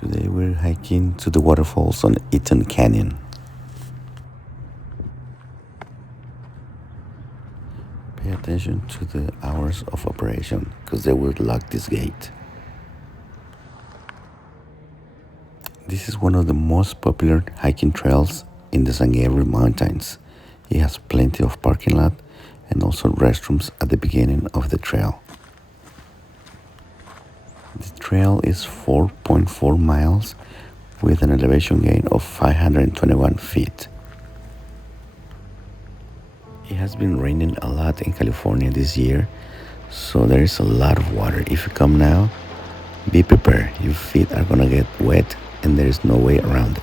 Today we're hiking to the waterfalls on Eaton Canyon. Pay attention to the hours of operation because they will lock this gate. This is one of the most popular hiking trails in the San Gabriel Mountains. It has plenty of parking lot and also restrooms at the beginning of the trail. The trail is 4.4 miles with an elevation gain of 521 feet. It has been raining a lot in California this year, so there is a lot of water. If you come now, be prepared. Your feet are gonna get wet and there is no way around it.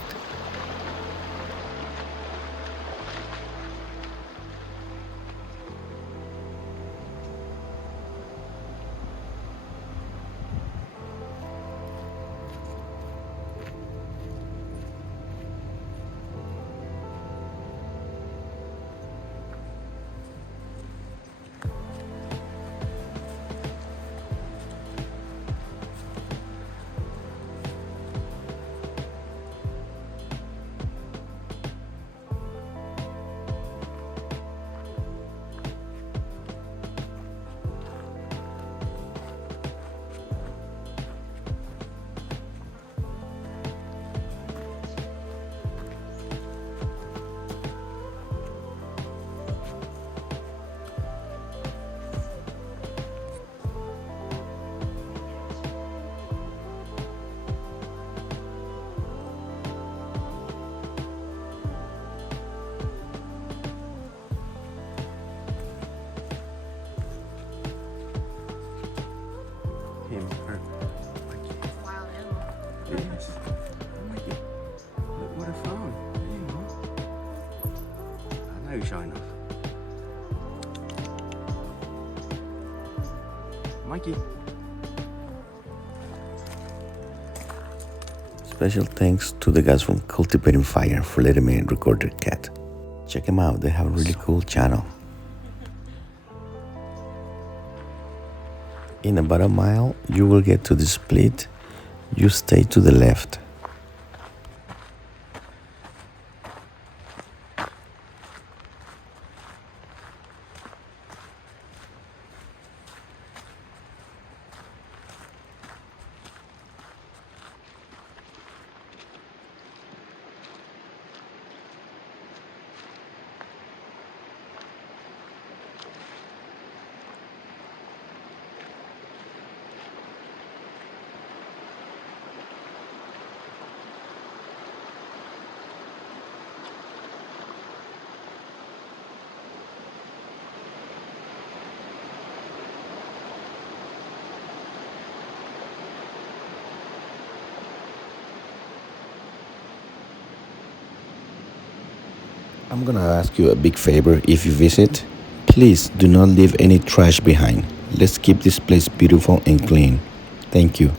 Wild animal. Yes. Oh my God. Look what I found. There you go. I know you're showing off. Mikey. Special thanks to the guys from Cultivating Fire for letting me record their cat. Check them out. They have a really cool channel. In about a mile, you will get to the split. You stay to the left. I'm gonna ask you a big favor if you visit. Please do not leave any trash behind. Let's keep this place beautiful and clean. Thank you.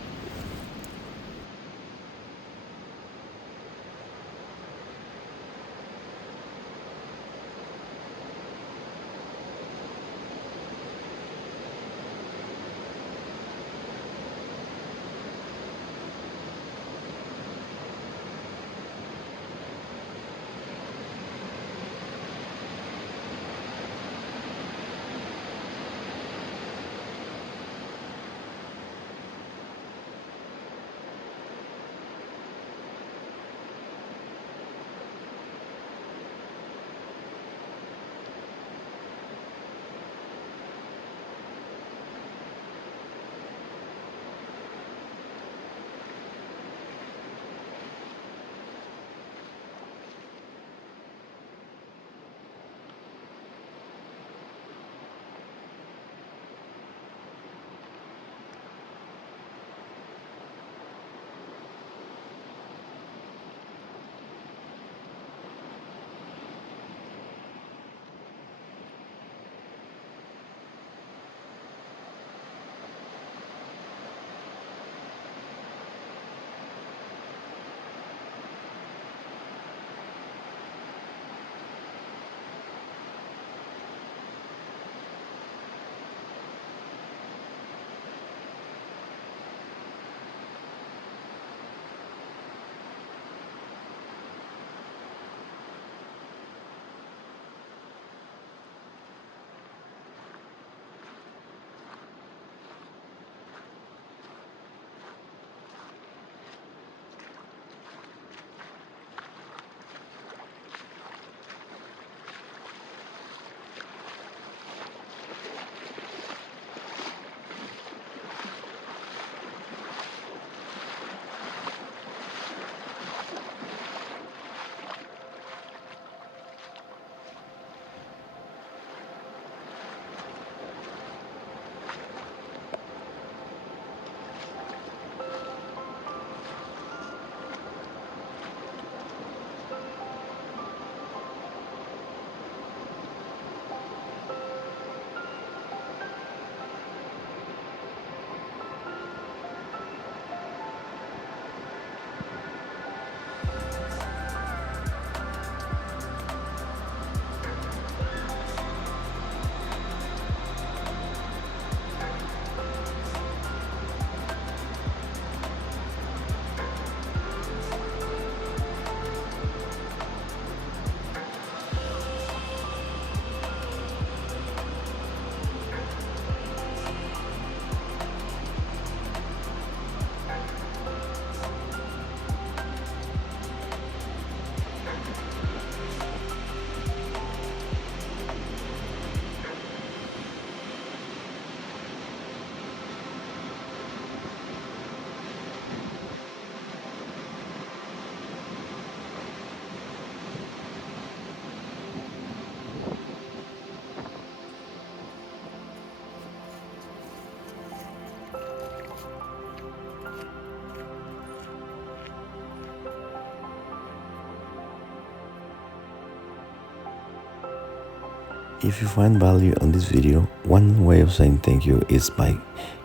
If you find value on this video, one way of saying thank you is by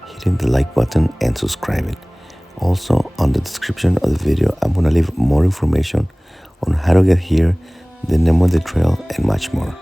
hitting the like button and subscribing. Also, on the description of the video, I'm gonna leave more information on how to get here, the name of the trail, and much more.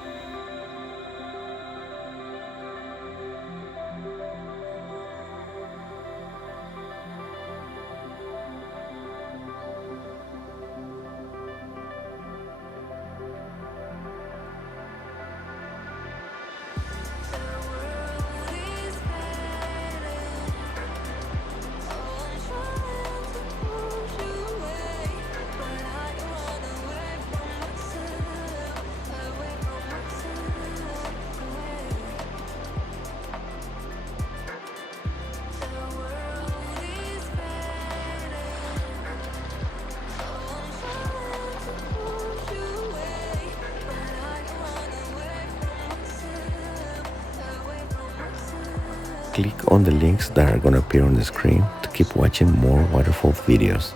Click on the links that are gonna appear on the screen to keep watching more waterfall videos.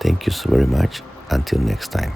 Thank you so very much. Until next time.